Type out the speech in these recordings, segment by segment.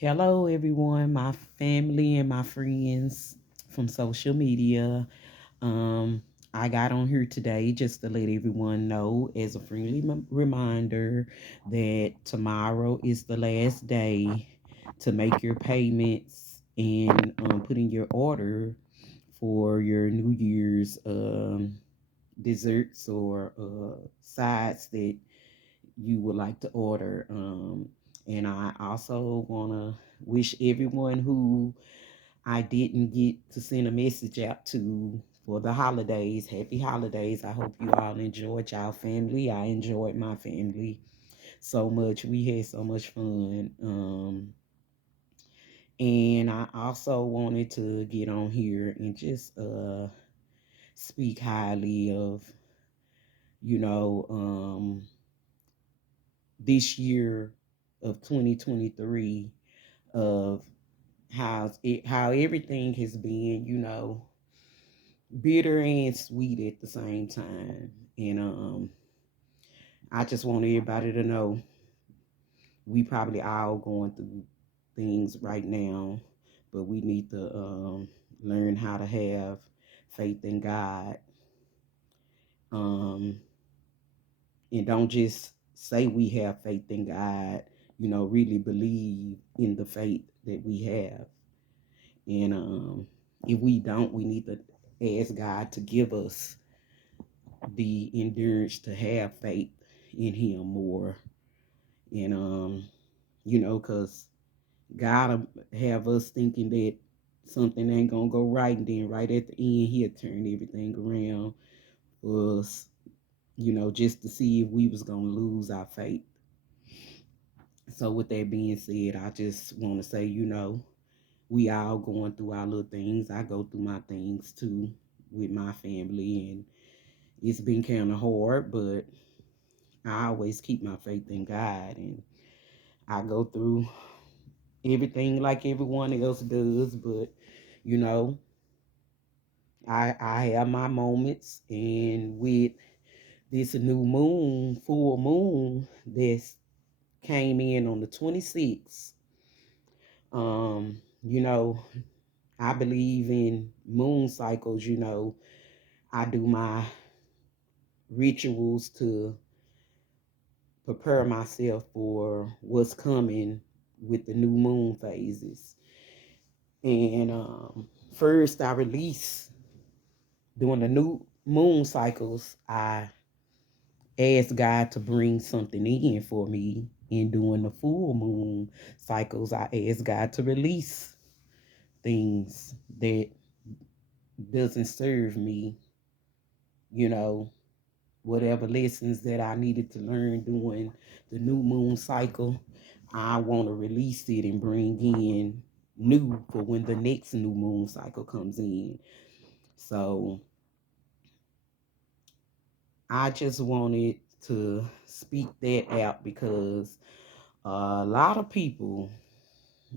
Hello, everyone, my family and my friends from social media. Um, I got on here today just to let everyone know, as a friendly reminder, that tomorrow is the last day to make your payments and put in your order for your New Year's desserts or sides that you would like to order. And I also want to wish everyone who I didn't get to send a message out to for the holidays, happy holidays. I hope you all enjoyed y'all family. I enjoyed my family so much. We had so much fun. And I also wanted to get on here and just speak highly of, you know, this year of 2023, of how everything has been, bitter and sweet at the same time. And I just want everybody to know we probably all going through things right now, but we need to learn how to have faith in God. Um, and don't just say we have faith in God, really believe in the faith that we have. And if we don't, we need to ask God to give us the endurance to have faith in Him more. And, because God have us thinking that something ain't going to go right. And then right at the end, He'll turn everything around for us, just to see if we was going to lose our faith. So with that being said, I just want to say, we all going through our little things. I go through my things too with my family, and it's been kind of hard, but I always keep my faith in God, and I go through everything like everyone else does. But you know, I have my moments, and with this new moon, full moon, that's came in on the 26th. You know, I believe in moon cycles. I do my rituals to prepare myself for what's coming with the new moon phases. And first, I release during the new moon cycles. I ask God to bring something in for me. And during the full moon cycles, I ask God to release things that doesn't serve me. You know, whatever lessons that I needed to learn during the new moon cycle, I want to release it and bring in new for when the next new moon cycle comes in. So I just wanted to speak that out because a lot of people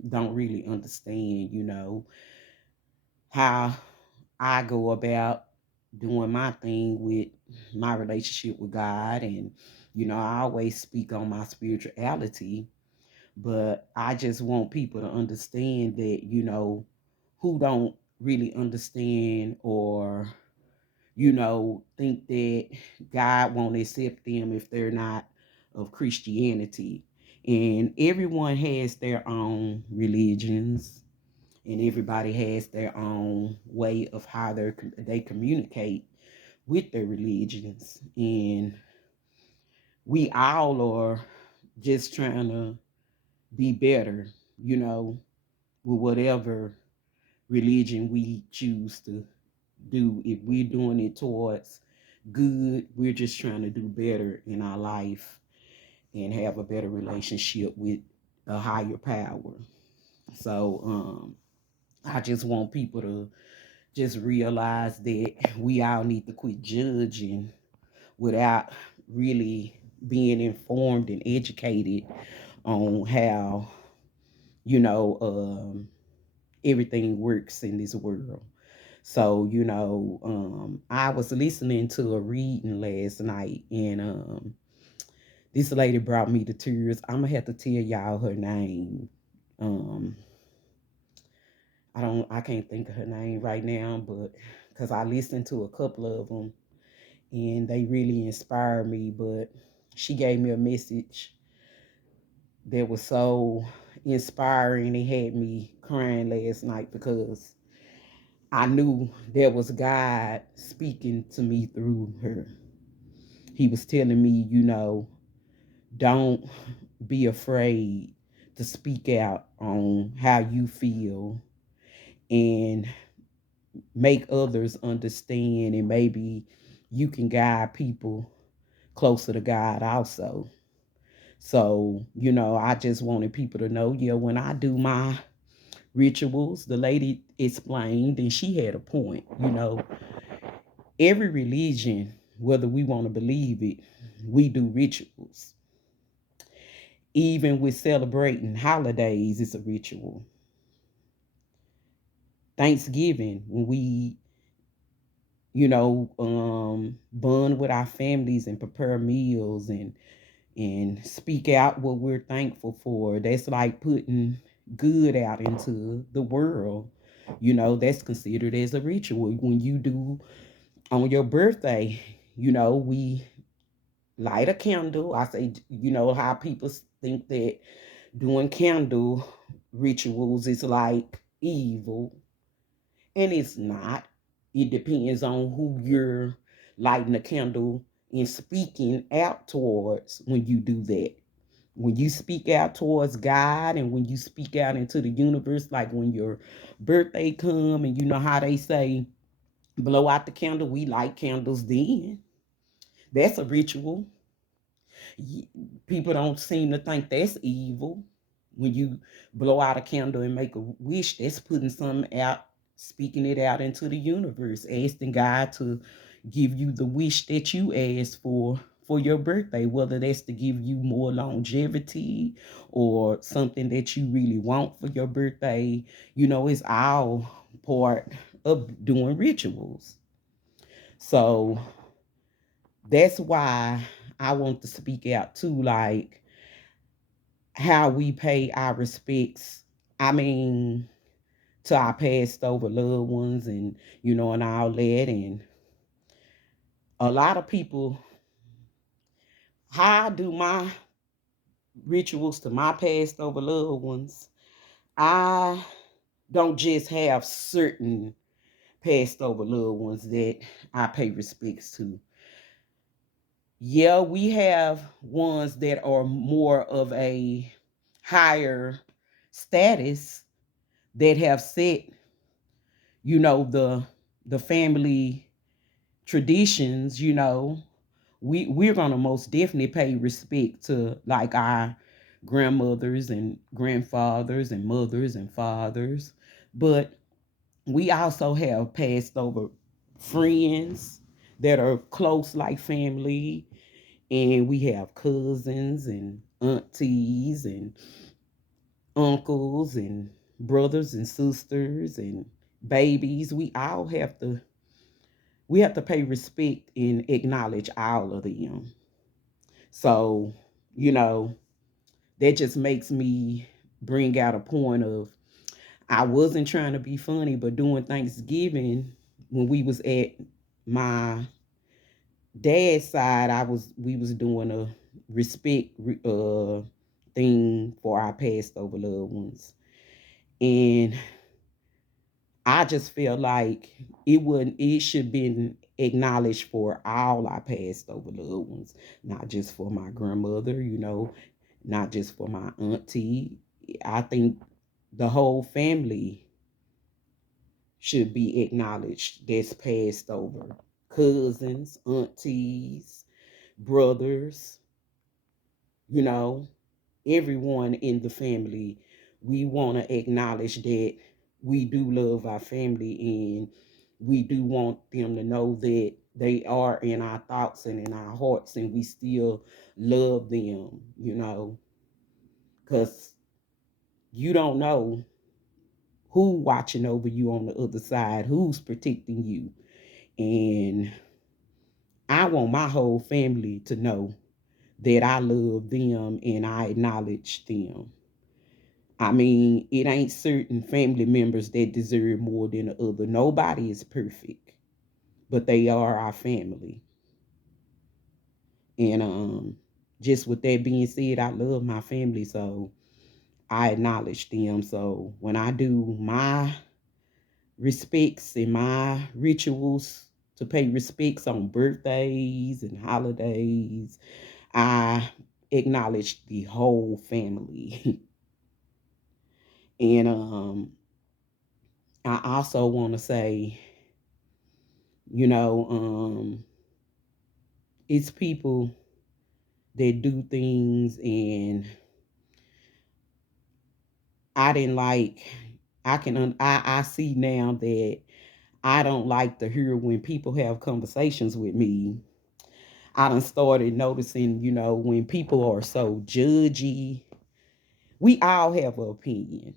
don't really understand, how I go about doing my thing with my relationship with God. And, I always speak on my spirituality, but I just want people to understand that, who don't really understand or, think that God won't accept them if they're not of Christianity. And everyone has their own religions, and everybody has their own way of how they communicate with their religions. And we all are just trying to be better, you know, with whatever religion we choose to do. If we're doing it towards good, we're just trying to do better in our life and have a better relationship with a higher power. So I just want people to just realize that we all need to quit judging without really being informed and educated on how, you know, everything works in this world. So, I was listening to a reading last night, and this lady brought me to tears. I'm gonna have to tell y'all her name. Um, I can't think of her name right now, but because I listened to a couple of them and they really inspired me. But she gave me a message that was so inspiring. It had me crying last night because I knew there was God speaking to me through her. He was telling me, don't be afraid to speak out on how you feel and make others understand, and maybe you can guide people closer to God also. So, I just wanted people to know, yeah, when I do my rituals, the lady explained, and she had a point, every religion, whether we want to believe it, we do rituals. Even with celebrating holidays, it's a ritual. Thanksgiving, when we, bond with our families and prepare meals and speak out what we're thankful for. That's like putting good out into the world. That's considered as a ritual. When you do on your birthday, we light a candle. I say, how people think that doing candle rituals is like evil, and it's not. It depends on who you're lighting a candle and speaking out towards when you do that. When you speak out towards God and when you speak out into the universe, like when your birthday come and you know how they say, blow out the candle, we light candles then. That's a ritual. People don't seem to think that's evil. When you blow out a candle and make a wish, that's putting something out, speaking it out into the universe, asking God to give you the wish that you asked for your birthday, whether that's to give you more longevity or something that you really want for your birthday. It's all part of doing rituals. So that's why I want to speak out too, like how we pay our respects. I mean, to our passed over loved ones and all that. And a lot of people, how I do my rituals to my passed over loved ones, I don't just have certain passed over loved ones that I pay respects to. Yeah, we have ones that are more of a higher status that have set, the family traditions. We're gonna most definitely pay respect to like our grandmothers and grandfathers and mothers and fathers. But we also have passed over friends that are close like family, and we have cousins and aunties and uncles and brothers and sisters and babies. We have to pay respect and acknowledge all of them. So, you know, that just makes me bring out a point of, I wasn't trying to be funny, but during Thanksgiving, when we was at my dad's side, we was doing a respect thing for our passed over loved ones. And I just feel like it should been acknowledged for all our passed over loved ones, not just for my grandmother, not just for my auntie. I think the whole family should be acknowledged that's passed over. Cousins, aunties, brothers, you know, everyone in the family. We want to acknowledge that we do love our family, and we do want them to know that they are in our thoughts and in our hearts, and we still love them, because you don't know who watching over you on the other side, who's protecting you. And I want my whole family to know that I love them and I acknowledge them. I mean, it ain't certain family members that deserve more than the other. Nobody is perfect, but they are our family. And just with that being said, I love my family, so I acknowledge them. So when I do my respects and my rituals to pay respects on birthdays and holidays, I acknowledge the whole family. And I also want to say, you know, it's people that do things and I didn't like. I see now that I don't like to hear when people have conversations with me. I done started noticing, when people are so judgy. We all have an opinion.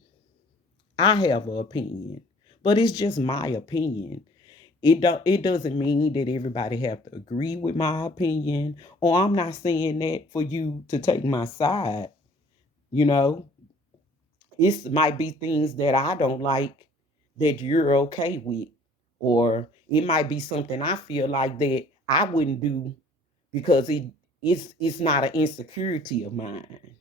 I have an opinion, but it's just my opinion. It doesn't mean that everybody have to agree with my opinion, or I'm not saying that for you to take my side. You know, it might be things that I don't like that you're okay with, or it might be something I feel like that I wouldn't do because it's not an insecurity of mine.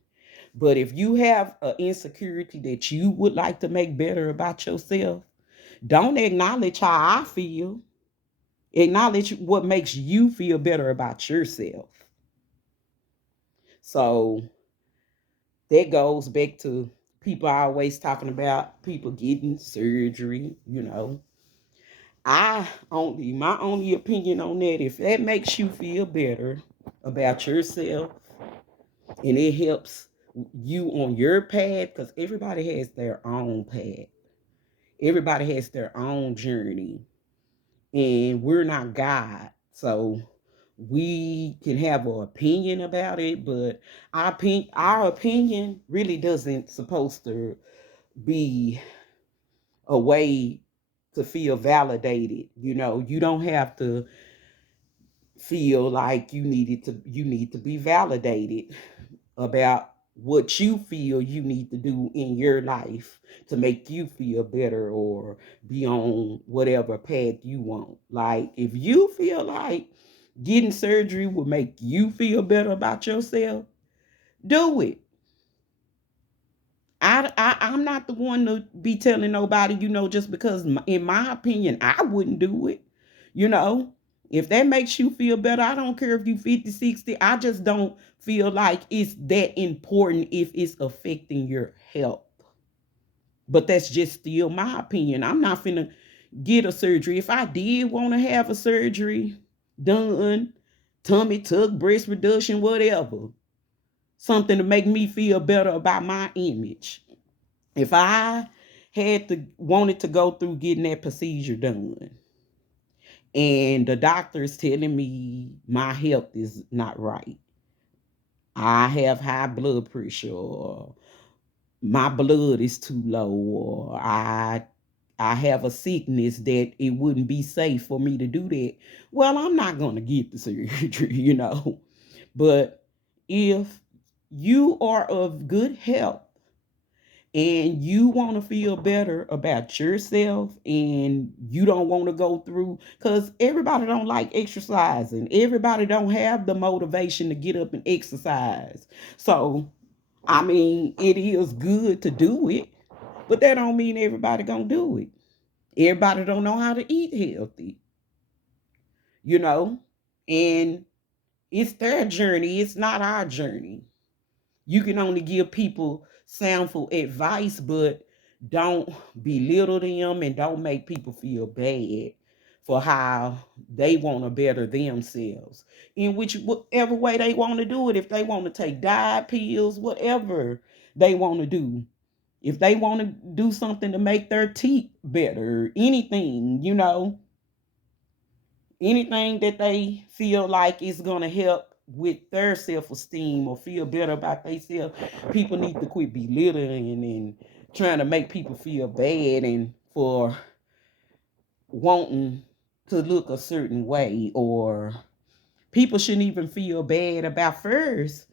But if you have an insecurity that you would like to make better about yourself, don't acknowledge how I feel. Acknowledge what makes you feel better about yourself. So that goes back to people always talking about people getting surgery. My only opinion on that, if that makes you feel better about yourself and it helps you on your path, because everybody has their own path, everybody has their own journey, and we're not God. So we can have an opinion about it, but our opinion really doesn't supposed to be a way to feel validated. You don't have to feel like you need to be validated about what you feel you need to do in your life to make you feel better or be on whatever path you want. Like if you feel like getting surgery will make you feel better about yourself, do it. I'm not the one to be telling nobody, just because, in my opinion, I wouldn't do it. You know, if that makes you feel better, I don't care if you 50, 60. I just don't feel like it's that important if it's affecting your health. But that's just still my opinion. I'm not finna get a surgery. If I did want to have a surgery done, tummy tuck, breast reduction, whatever, something to make me feel better about my image. If I wanted to go through getting that procedure done and the doctor is telling me my health is not right, I have high blood pressure, or my blood is too low, or I have a sickness that it wouldn't be safe for me to do that, well, I'm not going to get the surgery. But if you are of good health and you want to feel better about yourself and you don't want to go through, because everybody don't like exercising, everybody don't have the motivation to get up and exercise. So I mean, it is good to do it, but that don't mean everybody gonna do it. Everybody don't know how to eat healthy, you know and it's their journey, it's not our journey. You can only give people soundful advice, but don't belittle them and don't make people feel bad for how they want to better themselves in whatever way they want to do it. If they want to take diet pills, whatever they want to do, if they want to do something to make their teeth better, anything that they feel like is going to help with their self-esteem or feel better about themselves, people need to quit belittling and trying to make people feel bad and for wanting to look a certain way. Or people shouldn't even feel bad about first.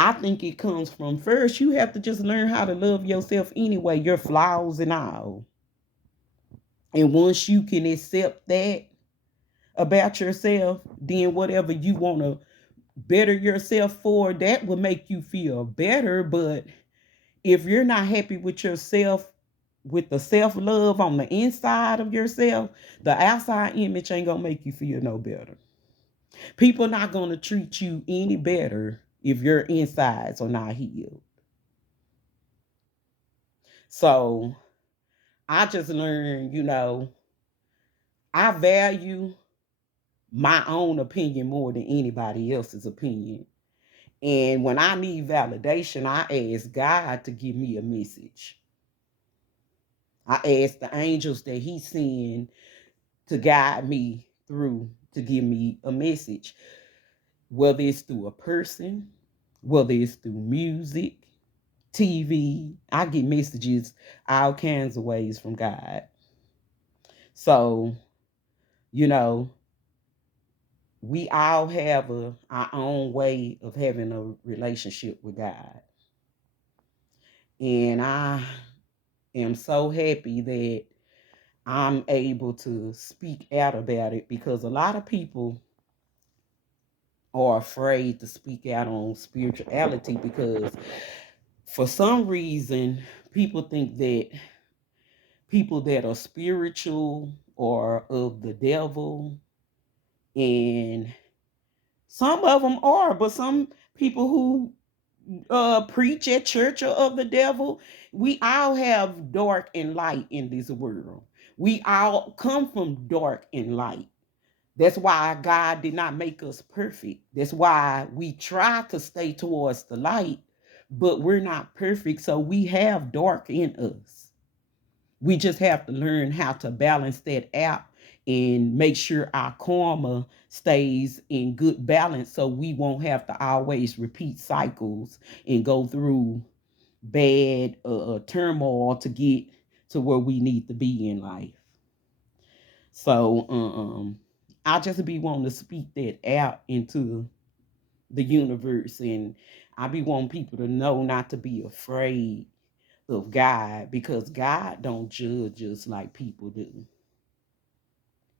I think it comes from first, you have to just learn how to love yourself anyway, your flaws and all. And once you can accept that about yourself, then whatever you want to better yourself for, that will make you feel better. But if you're not happy with yourself, with the self love on the inside of yourself, the outside image ain't gonna make you feel no better. People not gonna treat you any better if your insides are not healed. So I just learned, I value my own opinion more than anybody else's opinion. And when I need validation, I ask God to give me a message. I ask the angels that He send to guide me through to give me a message, whether it's through a person, whether it's through music, TV. I get messages all kinds of ways from God. So, you know, we all have our own way of having a relationship with God. And I am so happy that I'm able to speak out about it, because a lot of people are afraid to speak out on spirituality because for some reason people think that people that are spiritual or of the devil, and some of them are, but some people who preach at church are of the devil. We all have dark and light in this world. We all come from dark and light. That's why God did not make us perfect. That's why we try to stay towards the light, but we're not perfect. So we have dark in us. We just have to learn how to balance that out and make sure our karma stays in good balance so we won't have to always repeat cycles and go through bad turmoil to get to where we need to be in life. So I just be wanting to speak that out into the universe, and I be wanting people to know not to be afraid of God, because God don't judge us like people do.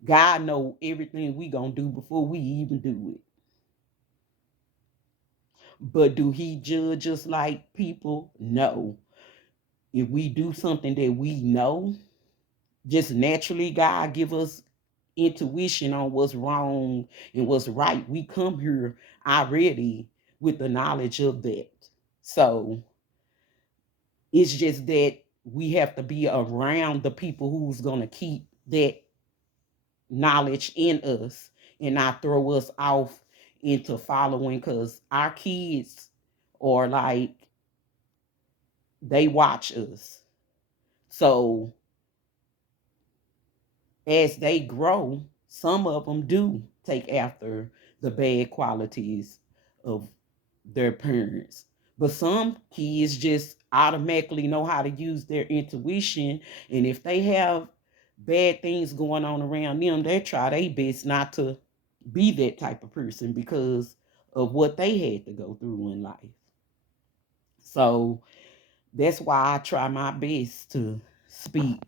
God know everything we gonna do before we even do it. But do He judge us like people? No. If we do something that we know, just naturally God give us intuition on what's wrong and what's right. We come here already with the knowledge of that. So it's just that we have to be around the people who's gonna keep that knowledge in us and not throw us off into following, because our kids are like, they watch us. So as they grow, some of them do take after the bad qualities of their parents. But some kids just automatically know how to use their intuition. And if they have bad things going on around them, they try their best not to be that type of person because of what they had to go through in life. So that's why I try my best to speak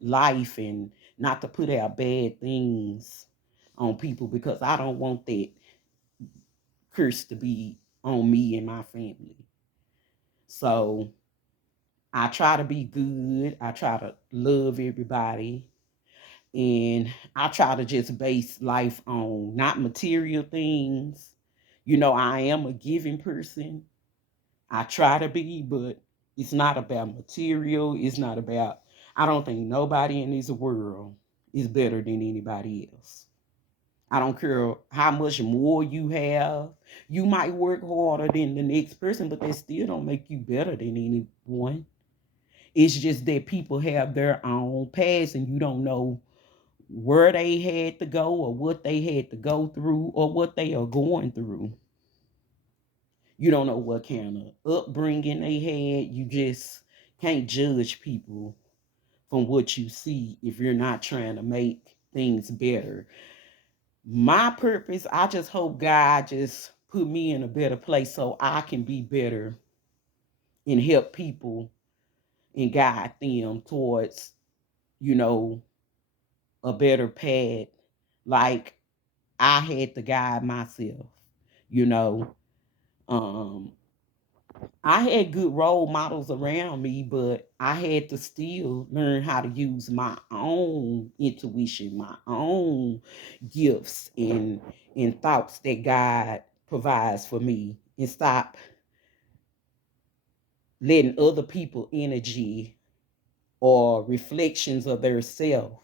life and not to put out bad things on people, because I don't want that curse to be on me and my family. So I try to be good. I try to love everybody. And I try to just base life on not material things. I am a giving person. I try to be, but it's not about material. It's not about, I don't think nobody in this world is better than anybody else. I don't care how much more you have. You might work harder than the next person, but they still don't make you better than anyone. It's just that people have their own past and you don't know where they had to go or what they had to go through or what they are going through. You don't know what kind of upbringing they had. You just can't judge people from what you see if you're not trying to make things better. My purpose, I just hope God just put me in a better place so I can be better and help people and guide them towards, you know, a better path. Like I had to guide myself, you know. Um, I had good role models around me, but I had to still learn how to use my own intuition, my own gifts and thoughts that God provides for me, and stop letting other people energy or reflections of their self,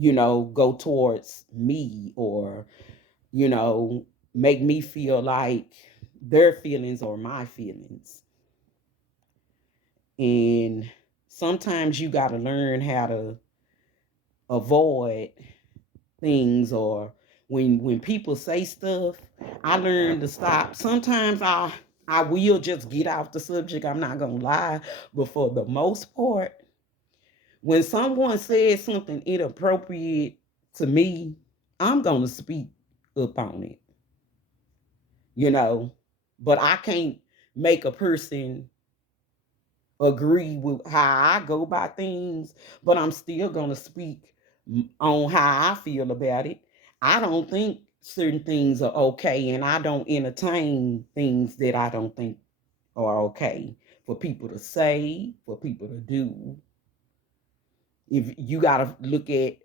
go towards me, or you know make me feel like their feelings or my feelings. And sometimes you got to learn how to avoid things, or when people say stuff, I learn to stop. Sometimes I will just get off the subject, I'm not gonna lie, but for the most part, when someone says something inappropriate to me, I'm gonna speak up on it, you know. But I can't make a person agree with how I go about things, but I'm still going to speak on how I feel about it. I don't think certain things are okay, and I don't entertain things that I don't think are okay for people to say, for people to do. If you got to look at,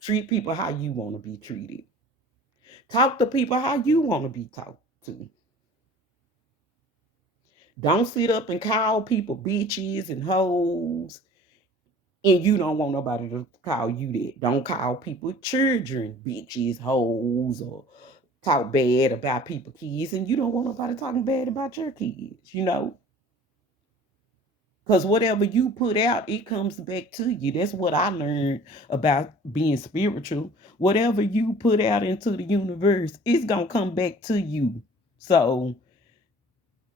treat people how you want to be treated, talk to people how you want to be talked to. Don't sit up and call people bitches and hoes, and you don't want nobody to call you that. Don't call people children bitches, hoes, or talk bad about people kids, and you don't want nobody talking bad about your kids. Because whatever you put out, it comes back to you. That's what I learned about being spiritual. Whatever you put out into the universe, it's gonna come back to you. So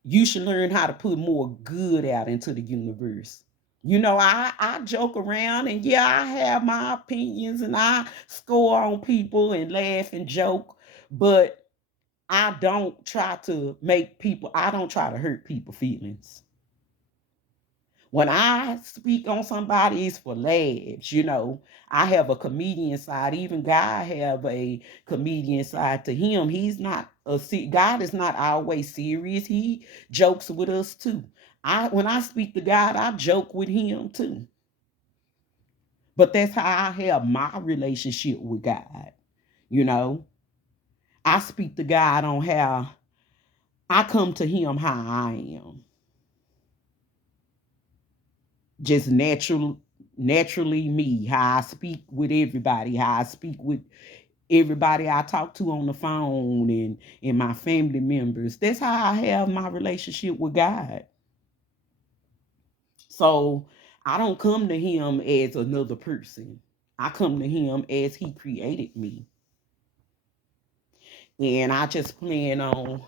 you should learn how to put more good out into the universe. I joke around, and yeah, I have my opinions, and I score on people and laugh and joke, but I don't try to hurt people's feelings. When I speak on somebody, it's for laughs. I have a comedian side. Even God have a comedian side to him. God is not always serious. He jokes with us too. When I speak to God, I joke with him too. But that's how I have my relationship with God. You know, I speak to God on how I come to him how I am. Just naturally me, how I speak with everybody, how I speak with everybody I talk to on the phone, and my family members. That's how I have my relationship with God. So I don't come to him as another person. I come to him as he created me. And I just plan on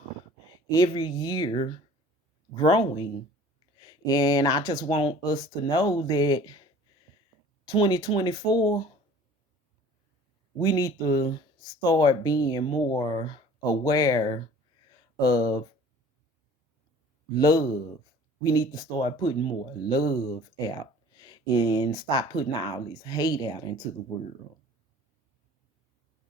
every year growing. And I just want us to know that 2024, we need to start being more aware of love. We need to start putting more love out and stop putting all this hate out into the world.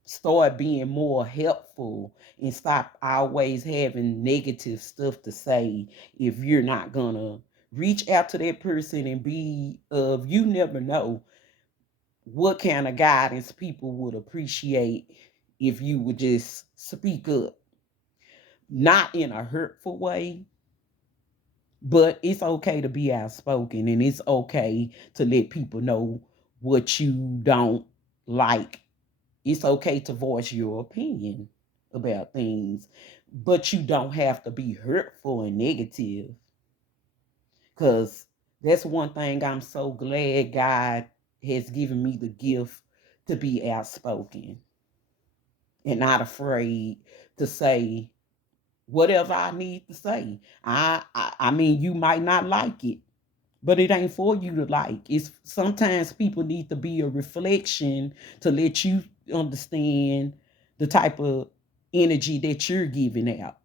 Start being more helpful and stop always having negative stuff to say. If you're not gonna reach out to that person and you never know what kind of guidance people would appreciate if you would just speak up, not in a hurtful way, but it's okay to be outspoken, and it's okay to let people know what you don't like. It's okay to voice your opinion about things, but you don't have to be hurtful and negative. Because that's one thing I'm so glad God has given me the gift to be outspoken and not afraid to say whatever I need to say. I mean, you might not like it, but it ain't for you to like. It's sometimes people need to be a reflection to let you understand the type of energy that you're giving out.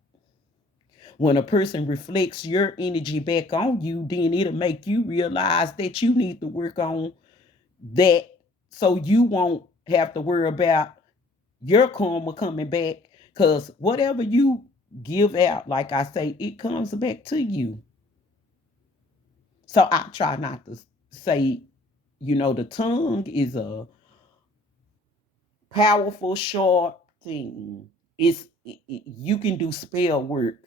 When a person reflects your energy back on you, then it'll make you realize that you need to work on that, so you won't have to worry about your karma coming back. Because whatever you give out, like I say, it comes back to you. So I try not to say, the tongue is a powerful, sharp thing. You can do spell work.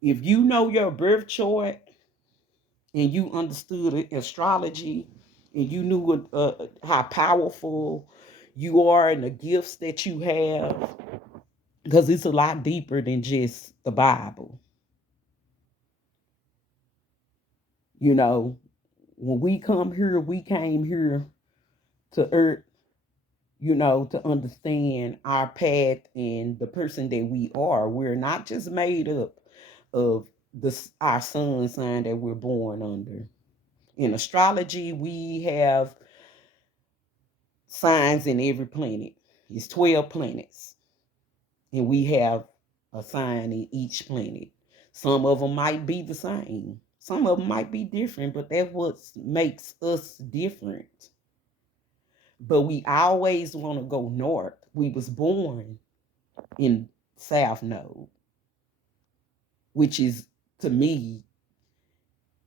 If you know your birth chart and you understood astrology and you knew how powerful you are and the gifts that you have, because it's a lot deeper than just the Bible. You know, when we come here, we came here to earth, to understand our path and the person that we are. We're not just made up of our sun sign that we're born under. In astrology, we have signs in every planet. It's 12 planets, and we have a sign in each planet. Some of them might be the same. Some of them might be different, but that's what makes us different. But we always want to go north. We was born in South Node, which is, to me,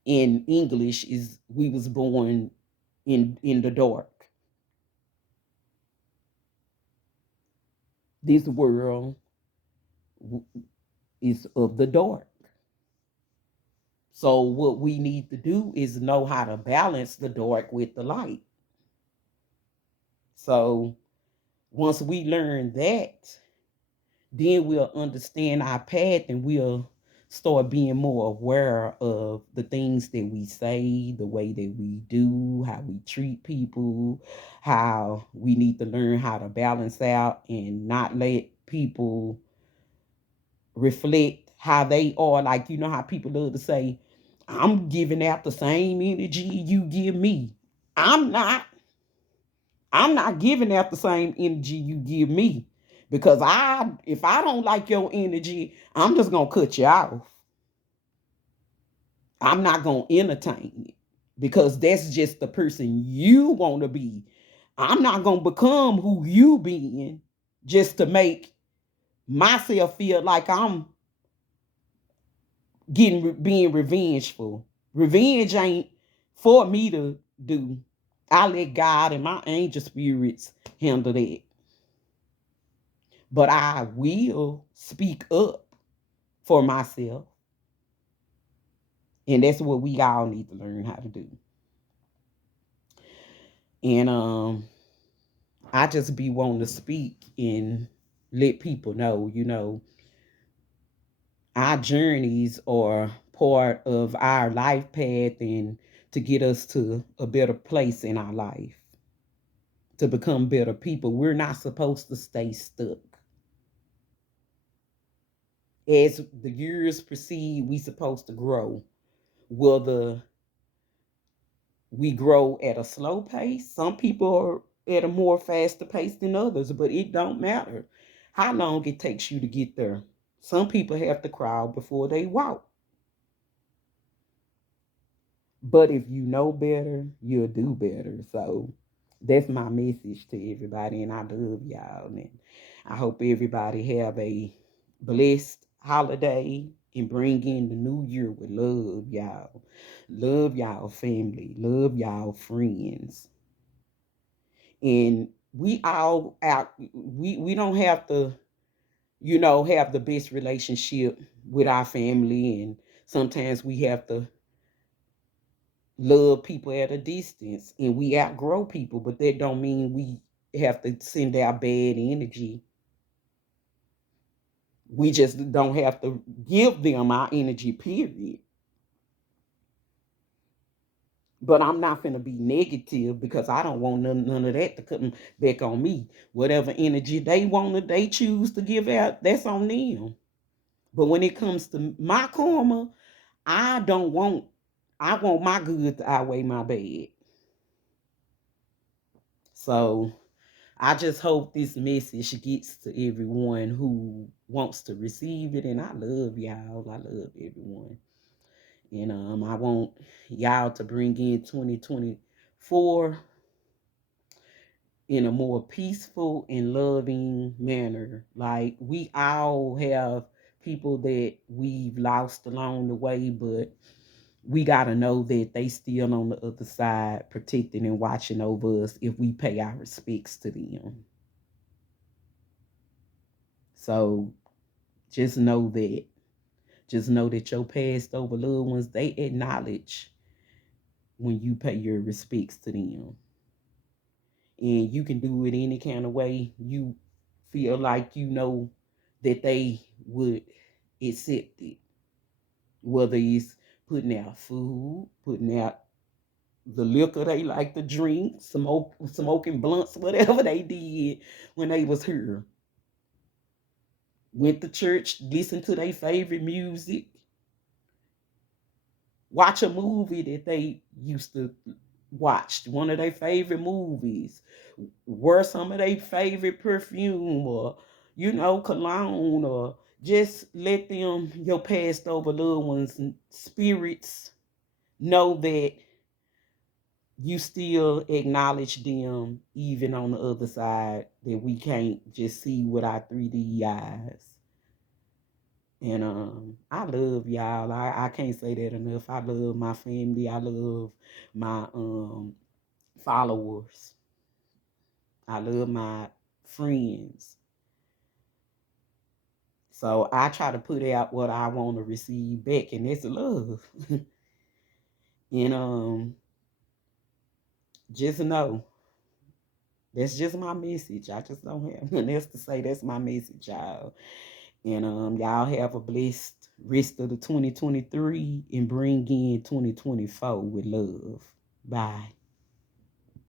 in English, is we was born in the dark. This world is of the dark. So what we need to do is know how to balance the dark with the light. So once we learn that, then we'll understand our path and we'll start being more aware of the things that we say, the way that we do, how we treat people, how we need to learn how to balance out and not let people reflect how they are. Like, how people love to say, I'm giving out the same energy you give me. I'm not. I'm not giving out the same energy you give me, because if I don't like your energy, I'm just gonna cut you off. I'm not gonna entertain it, because that's just the person you want to be. I'm not gonna become who you being just to make myself feel like I'm being revengeful. Revenge ain't for me to do. I let God and my angel spirits handle that. But I will speak up for myself. And that's what we all need to learn how to do. And I just be wanting to speak and let people know, our journeys are part of our life path, and to get us to a better place in our life, to become better people. We're not supposed to stay stuck. As the years proceed, we supposed to grow. Whether we grow at a slow pace, some people are at a more faster pace than others, but it don't matter how long it takes you to get there. Some people have to crawl before they walk. But if you know better, you'll do better. So that's my message to everybody, and I love y'all. And I hope everybody have a blessed holiday and bring in the new year with love, y'all. Love y'all family. Love y'all friends. And we all out, we don't have to, have the best relationship with our family. And sometimes we have to love people at a distance, and we outgrow people, but that don't mean we have to send out bad energy. We just don't have to give them our energy, period. But I'm not going to be negative, because I don't want none of that to come back on me. Whatever energy they choose to give out, that's on them. But when it comes to my karma, I don't want, I want my good to outweigh my bad. So I just hope this message gets to everyone who wants to receive it. And I love y'all. I love everyone. And I want y'all to bring in 2024 in a more peaceful and loving manner. Like, we all have people that we've lost along the way, but we got to know that they still on the other side protecting and watching over us if we pay our respects to them. So just know that. Just know that your past over loved ones, they acknowledge when you pay your respects to them. And you can do it any kind of way you feel like you know that they would accept it. Whether it's putting out food, putting out the liquor they like to drink, smoking blunts, whatever they did when they was here. Went to church, listened to their favorite music, watch a movie that they used to watch, one of their favorite movies, wear some of their favorite perfume or, cologne, or just let them, your past over loved ones, spirits, know that you still acknowledge them even on the other side that we can't just see with our 3D eyes. And I love y'all. I can't say that enough. I love my family. I love my followers. I love my friends. So I try to put out what I want to receive back, and it's love. And just know that's just my message. I just don't have nothing else to say. That's my message, y'all. And y'all have a blessed rest of the 2023 and bring in 2024 with love. Bye.